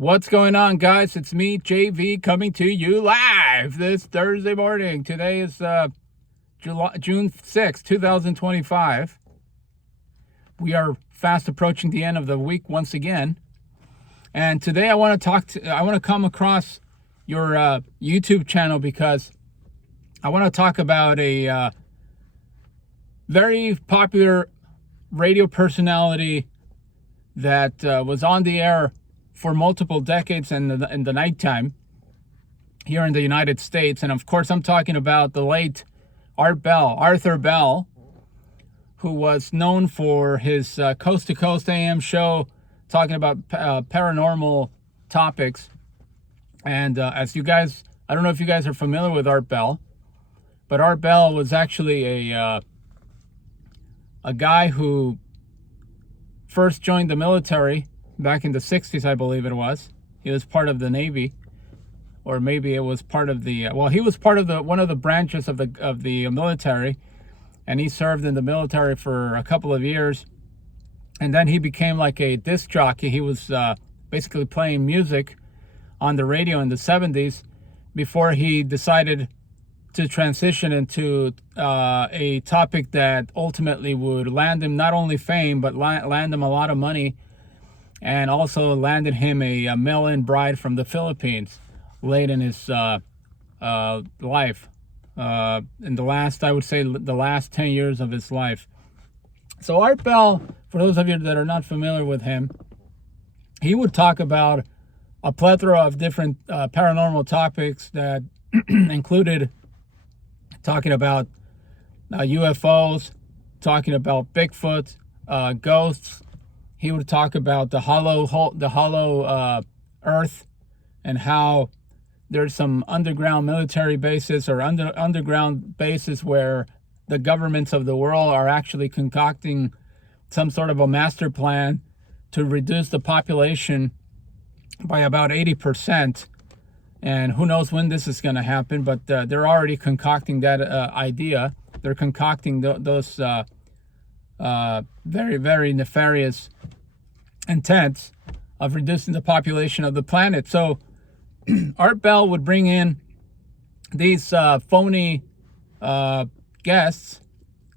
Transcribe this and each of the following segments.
What's going on, guys? It's me, JV, coming to you live this Thursday morning. Today is June 6th, 2025. We are fast approaching the end of the week once again. And today I want to come across your YouTube channel because I want to talk about a very popular radio personality that was on the air for multiple decades in the nighttime here in the United States. And of course, I'm talking about the late Arthur Bell, who was known for his Coast to Coast AM show talking about paranormal topics. And as you guys, I don't know if you guys are familiar with Art Bell, but Art Bell was actually a guy who first joined the military back in the 60s, I believe it was. He was part of the Navy, or maybe it was part of the he was part of one of the branches of the military, and he served in the military for a couple of years, and then he became like a disc jockey. He was basically playing music on the radio in the 70s before he decided to transition into a topic that ultimately would land him not only fame but land him a lot of money, and also landed him a mail-in bride from the Philippines late in his life, in the last, I would say, the last 10 years of his life. So Art Bell, for those of you that are not familiar with him, he would talk about a plethora of different paranormal topics that included talking about UFOs, talking about Bigfoot, ghosts. He would talk about the hollow Earth, and how there's some underground military bases or underground bases where the governments of the world are actually concocting some sort of a master plan to reduce the population by about 80%. And who knows when this is going to happen, but they're already concocting that idea. They're concocting those very, very nefarious intents of reducing the population of the planet. So Art Bell would bring in these phony guests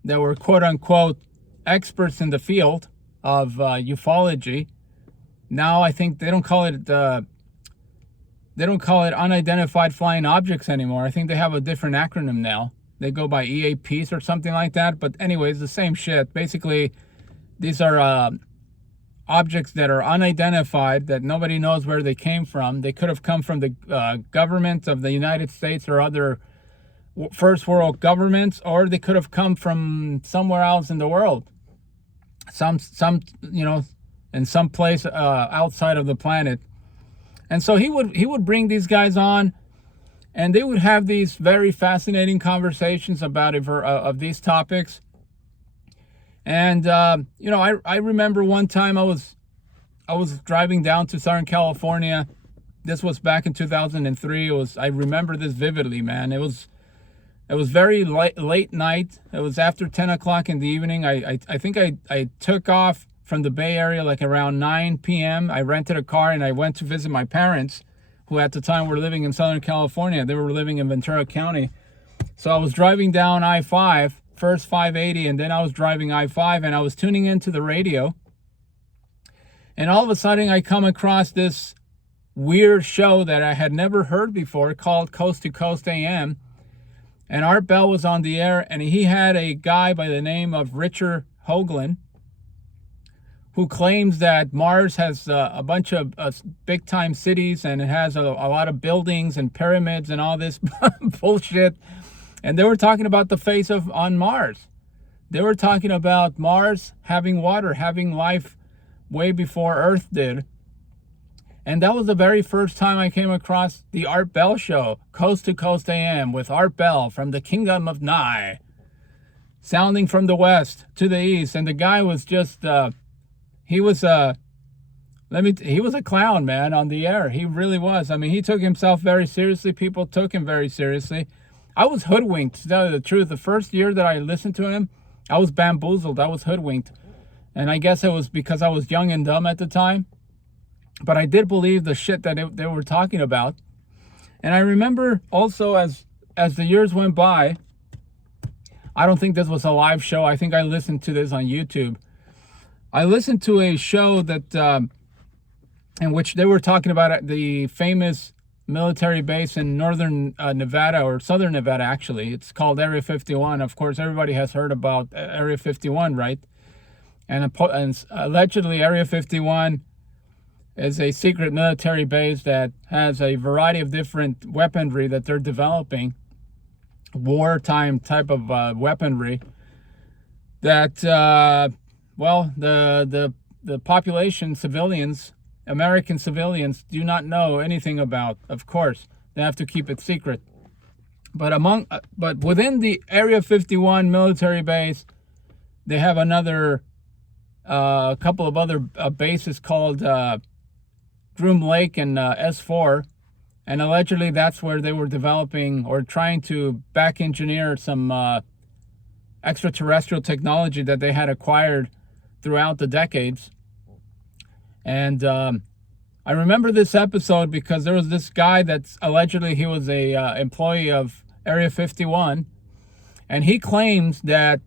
that were quote unquote experts in the field of ufology. Now I think they don't call it unidentified flying objects anymore. I think they have a different acronym now. They go by EAPs or something like that. But anyways, the same shit. Basically, these are objects that are unidentified, that nobody knows where they came from. They could have come from the government of the United States or other first world governments, or they could have come from somewhere else in the world. Some in some place outside of the planet. And so he would bring these guys on, and they would have these very fascinating conversations about of these topics. And I remember one time I was driving down to Southern California. This was back in 2003. I remember this vividly, man. It was very late night. It was after 10 o'clock in the evening. I think I took off from the Bay Area like around 9 p.m. I rented a car and I went to visit my parents, who at the time were living in Southern California. They were living in Ventura County. So I was driving down I-5, first 580, and then I was driving I-5, and I was tuning into the radio. And all of a sudden I come across this weird show that I had never heard before called Coast to Coast AM. And Art Bell was on the air, and he had a guy by the name of Richard Hoagland, who claims that Mars has a bunch of big-time cities, and it has a lot of buildings and pyramids and all this bullshit. And they were talking about the face on Mars. They were talking about Mars having water, having life way before Earth did. And that was the very first time I came across the Art Bell show, Coast to Coast AM, with Art Bell from the Kingdom of Nye, sounding from the west to the east. And the guy was just... he was a clown, man, on the air. He really was. I mean, he took himself very seriously. People took him very seriously. I was hoodwinked, to tell you the truth. The first year that I listened to him, I was bamboozled. I was hoodwinked. And I guess it was because I was young and dumb at the time. but I did believe the shit that they were talking about. And I remember also as the years went by, I don't think this was a live show. I think I listened to this on YouTube. I listened to a show that in which they were talking about the famous military base in northern Nevada, or southern Nevada, actually. It's called Area 51. Of course, everybody has heard about Area 51, right? And allegedly, Area 51 is a secret military base that has a variety of different weaponry that they're developing, wartime type of weaponry that, well, the population, civilians, American civilians, do not know anything about. Of course, they have to keep it secret. But within the Area 51 military base, they have another couple of other bases called Groom Lake and S4, and allegedly that's where they were developing or trying to back engineer some extraterrestrial technology that they had acquired throughout the decades. And I remember this episode because there was this guy that's allegedly he was a employee of Area 51, and he claims that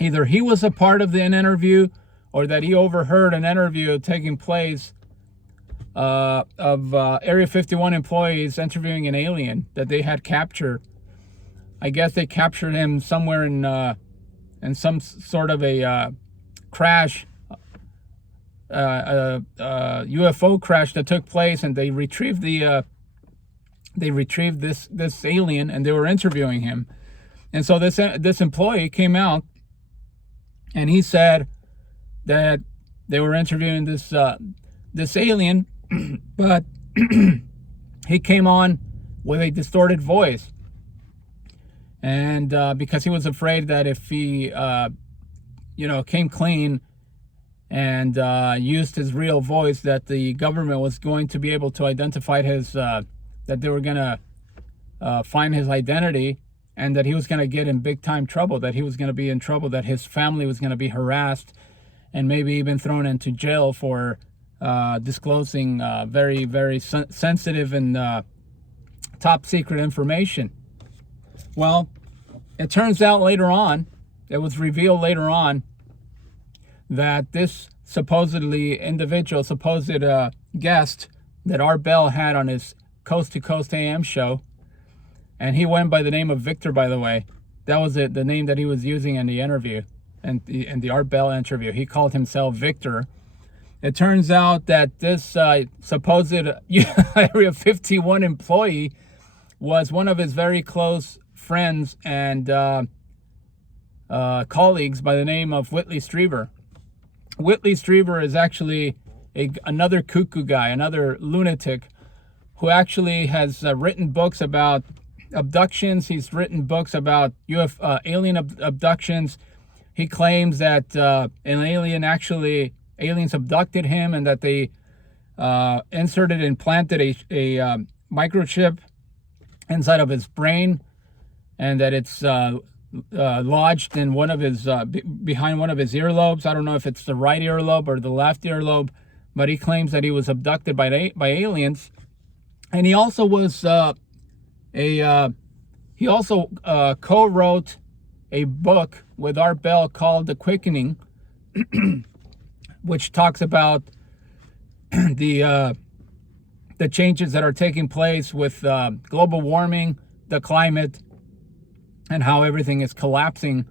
either he was a part of an interview or that he overheard an interview taking place of Area 51 employees interviewing an alien that they had captured. I guess they captured him somewhere in some sort of a crash, UFO crash that took place, and they retrieved this alien, and they were interviewing him. And so this employee came out, and he said that they were interviewing this alien, but he came on with a distorted voice, and because he was afraid that if he came clean and used his real voice, that the government was going to be able to identify that they were going to find his identity, and that he was going to get in big time trouble, that he was going to be in trouble, that his family was going to be harassed and maybe even thrown into jail for disclosing very, very sensitive and top secret information. Well, it turns out later on, it was revealed later on, that this supposed guest that Art Bell had on his Coast to Coast AM show, and he went by the name of Victor, by the way. That was the name that he was using in the interview, and in the Art Bell interview. He called himself Victor. It turns out that this supposed Area 51 employee was one of his very close friends and colleagues by the name of Whitley Strieber. Whitley Strieber is actually another cuckoo guy, another lunatic, who actually has written books about abductions. He's written books about alien abductions. He claims that aliens abducted him, and that they implanted a microchip inside of his brain, and that it's lodged in one of his behind one of his earlobes. I don't know if it's the right earlobe or the left earlobe, but he claims that he was abducted by aliens. And he also was co-wrote a book with Art Bell called The Quickening, which talks about the changes that are taking place with global warming, the climate, and how everything is collapsing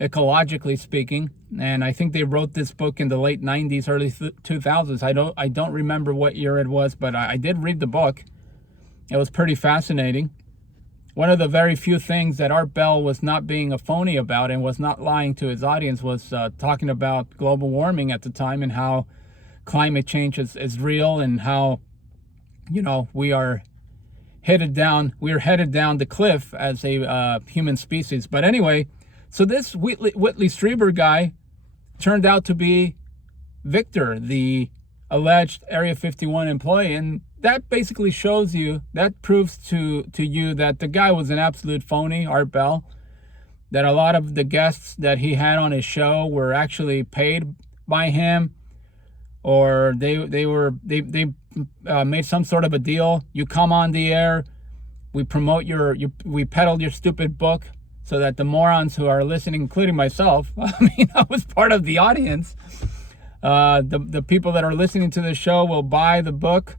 ecologically speaking. And I think they wrote this book in the late 90s, early 2000s. I don't remember what year it was, but I did read the book. It was pretty fascinating. One of the very few things that Art Bell was not being a phony about and was not lying to his audience was talking about global warming at the time, and how climate change is real, and how, we are headed down the cliff as a human species. But anyway, so this Whitley Strieber guy turned out to be Victor, the alleged Area 51 employee, and that basically proves to you that the guy was an absolute phony, Art Bell, that a lot of the guests that he had on his show were actually paid by him, or they made some sort of a deal. You come on the air, we promote we peddle your stupid book, so that the morons who are listening, including myself, I mean, I was part of the audience. The people that are listening to the show will buy the book.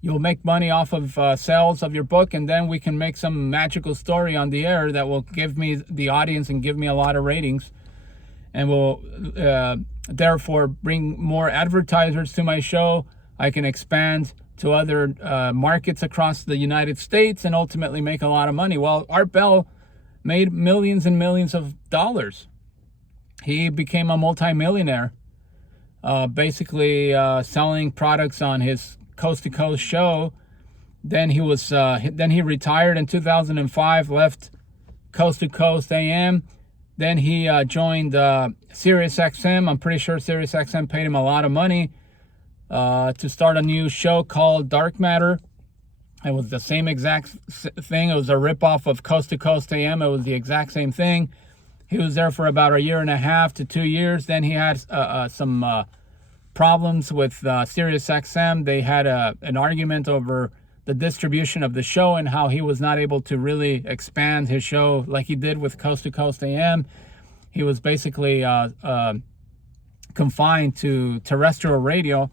You'll make money off of sales of your book, and then we can make some magical story on the air that will give me the audience and give me a lot of ratings, and will therefore bring more advertisers to my show. I can expand to other markets across the United States and ultimately make a lot of money. Well, Art Bell made millions and millions of dollars. He became a multimillionaire, basically selling products on his Coast to Coast show. Then he retired in 2005, left Coast to Coast AM. Then he joined Sirius XM. I'm pretty sure Sirius XM paid him a lot of money to start a new show called Dark Matter. It was the same exact thing. It was a ripoff of Coast to Coast AM. It was the exact same thing. He was there for about 1.5 to 2 years. Then he had some problems with Sirius XM. They had an argument over the distribution of the show and how he was not able to really expand his show like he did with Coast to Coast AM. He was basically confined to terrestrial radio,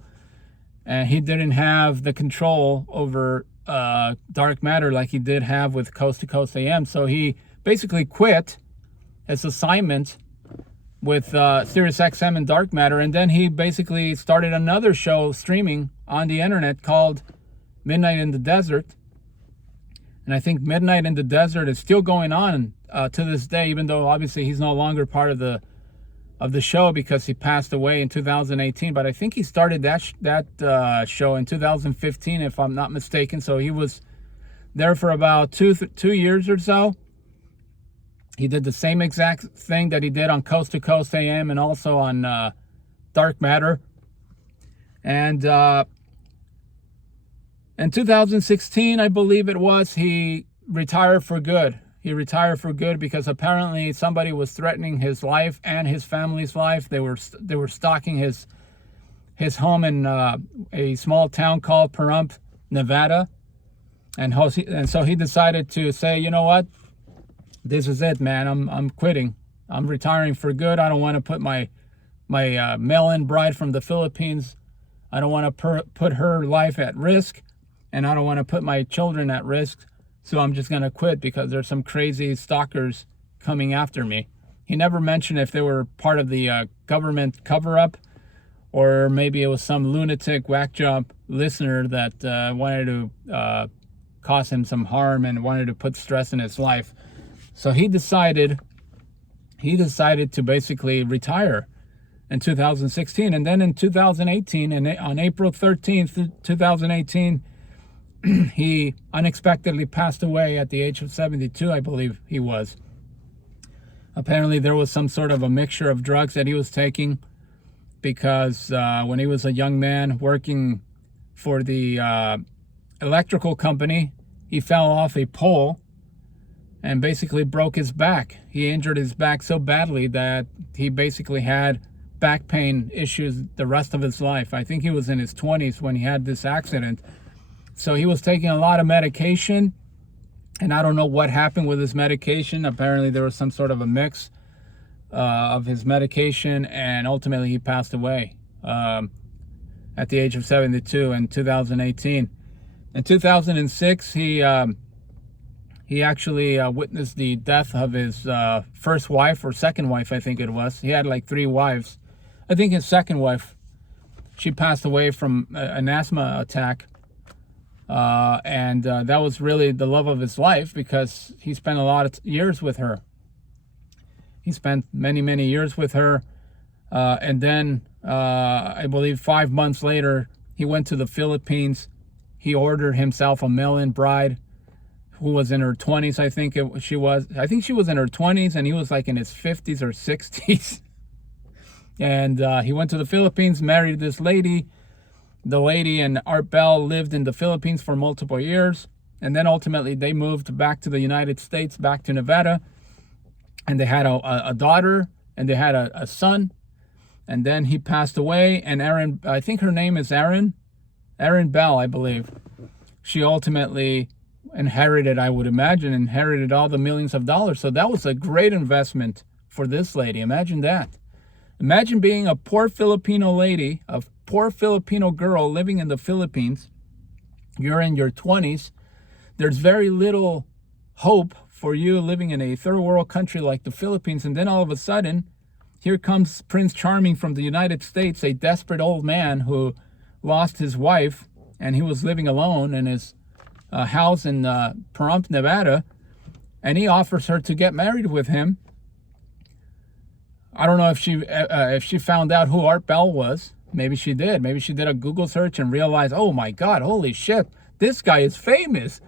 and he didn't have the control over Dark Matter like he did have with Coast to Coast AM. So he basically quit his assignment with Sirius XM and Dark Matter, and then he basically started another show streaming on the internet called Midnight in the Desert. And I think Midnight in the Desert is still going on to this day, even though obviously he's no longer part of the show because he passed away in 2018. But I think he started that show in 2015, if I'm not mistaken. So he was there for about two years or so. He did the same exact thing that he did on Coast to Coast AM and also on Dark Matter. And in 2016, I believe it was, he retired for good. He retired for good because apparently somebody was threatening his life and his family's life. They were stalking his home in a small town called Pahrump, Nevada. And so he decided to say, you know what? This is it, man. I'm quitting. I'm retiring for good. I don't want to put my mail-in bride from the Philippines. I don't want to put her life at risk, and I don't want to put my children at risk. So I'm just going to quit because there's some crazy stalkers coming after me. He never mentioned if they were part of the government cover-up, or maybe it was some lunatic whack job listener that wanted to cause him some harm and wanted to put stress in his life. So he decided to basically retire in 2016. And then in 2018, and on April 13th, 2018, he unexpectedly passed away at the age of 72, I believe he was. Apparently there was some sort of a mixture of drugs that he was taking, because when he was a young man working for the electrical company, he fell off a pole and basically broke his back. He injured his back so badly that he basically had back pain issues the rest of his life. I think he was in his 20s when he had this accident. So he was taking a lot of medication, and I don't know what happened with his medication. Apparently there was some sort of a mix of his medication, and ultimately he passed away at the age of 72 in 2018. In 2006, he actually witnessed the death of his first wife, or second wife, I think it was. He had like 3 wives. I think his second wife, she passed away from an asthma attack. And that was really the love of his life, because he spent a lot of years with her. He spent many, many years with her. And then I believe 5 months later, he went to the Philippines. He ordered himself a mail-in bride who was in her 20s, I think she was. I think she was in her 20s, and he was like in his 50s or 60s. And he went to the Philippines, married this lady. The lady and Art Bell lived in the Philippines for multiple years. And then ultimately they moved back to the United States, back to Nevada. And they had a daughter, and they had a son. and then he passed away, and Erin, I think her name is Erin Bell, I believe. She ultimately inherited, I would imagine, inherited all the millions of dollars. So that was a great investment for this lady. Imagine that. Imagine being a poor Filipino lady, a poor Filipino girl living in the Philippines. You're in your 20s. There's very little hope for you living in a third world country like the Philippines. And then all of a sudden, here comes Prince Charming from the United States, a desperate old man who lost his wife, and he was living alone in his house in Pahrump, Nevada, and he offers her to get married with him. I don't know if she found out who Art Bell was. Maybe she did. Maybe she did a Google search and realized, oh my God, holy shit, this guy is famous.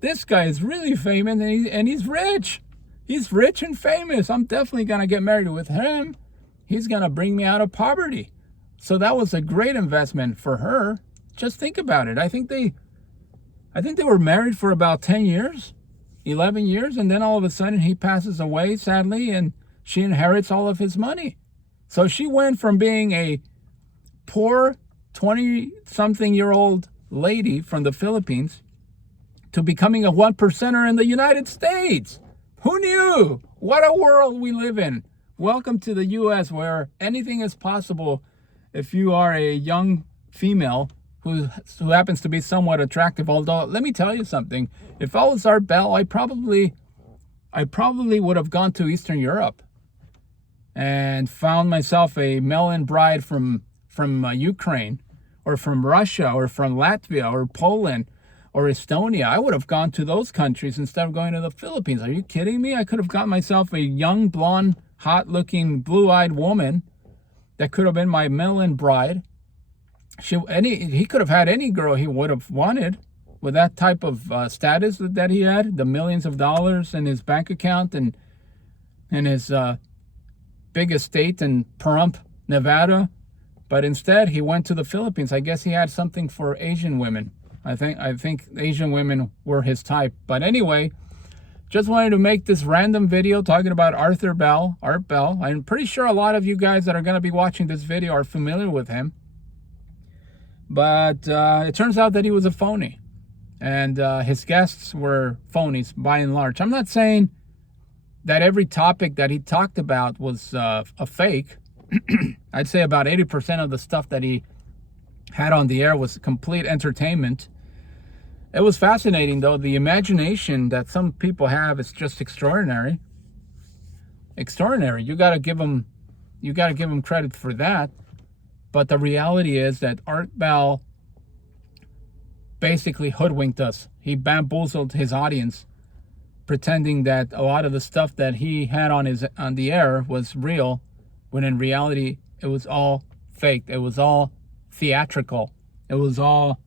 This guy is really famous, and he's rich. He's rich and famous. I'm definitely gonna get married with him. He's gonna bring me out of poverty. So that was a great investment for her. Just think about it. I think they were married for about 10 years, 11 years, and then all of a sudden he passes away, sadly, and she inherits all of his money. So she went from being a poor 20-something-year-old lady from the Philippines to becoming a 1%er in the United States. Who knew? What a world we live in. Welcome to the U.S., where anything is possible if you are a young female who happens to be somewhat attractive. Although, let me tell you something. If I was Art Bell, I probably would have gone to Eastern Europe and found myself a melon bride from Ukraine, or from Russia, or from Latvia, or Poland, or Estonia. I would have gone to those countries instead of going to the Philippines. Are you kidding me? I could have got myself a young, blonde, hot-looking, blue-eyed woman that could have been my melon bride. He could have had any girl he would have wanted with that type of status that he had, the millions of dollars in his bank account, and his big estate in Pahrump, Nevada. But instead, he went to the Philippines. I guess he had something for Asian women. I think Asian women were his type. But anyway, just wanted to make this random video talking about Art Bell. I'm pretty sure a lot of you guys that are going to be watching this video are familiar with him. But it turns out that he was a phony. And his guests were phonies by and large. I'm not saying that every topic that he talked about was a fake. I'd say about 80% of the stuff that he had on the air was complete entertainment. It was fascinating, though. The imagination that some people have is just extraordinary. Extraordinary. You got to give him credit for that. But the reality is that Art Bell basically hoodwinked us. He bamboozled his audience, pretending that a lot of the stuff that he had on the air was real, when in reality it was all fake. It was all theatrical. It was all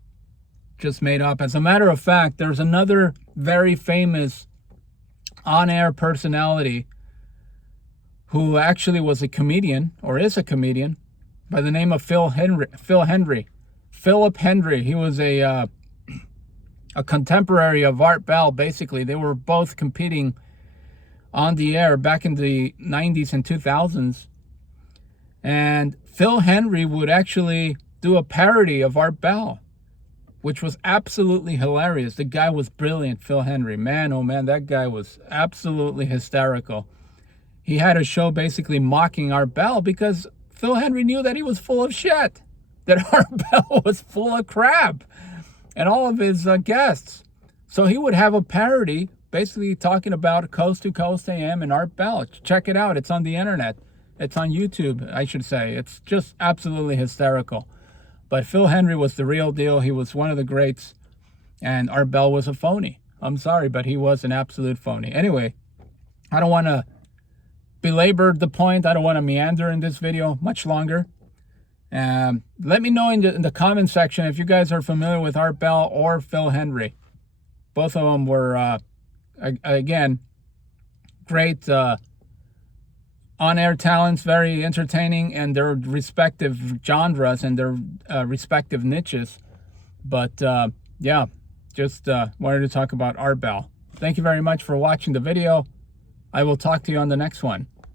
just made up. As a matter of fact, there's another very famous on-air personality who actually was a comedian, or is a comedian, by the name of Philip Hendry. He was a contemporary of Art Bell. Basically, they were both competing on the air back in the 90s and 2000s. And Phil Hendry would actually do a parody of Art Bell, which was absolutely hilarious. The guy was brilliant, Phil Hendry. Man, oh man, that guy was absolutely hysterical. He had a show basically mocking Art Bell because Phil Hendry knew that he was full of shit, that Art Bell was full of crap, and all of his guests. So he would have a parody basically talking about Coast to Coast AM and Art Bell. Check it out. It's on the internet. It's on YouTube, I should say. It's just absolutely hysterical. But Phil Hendry was the real deal. He was one of the greats. And Art Bell was a phony. I'm sorry, but he was an absolute phony. Anyway, I don't want to belabor the point. I don't want to meander in this video much longer. Let me know in the comment section if you guys are familiar with Art Bell or Phil Hendry. Both of them were, again, great on-air talents, very entertaining in their respective genres and their respective niches. But yeah, just wanted to talk about Art Bell. Thank you very much for watching the video. I will talk to you on the next one.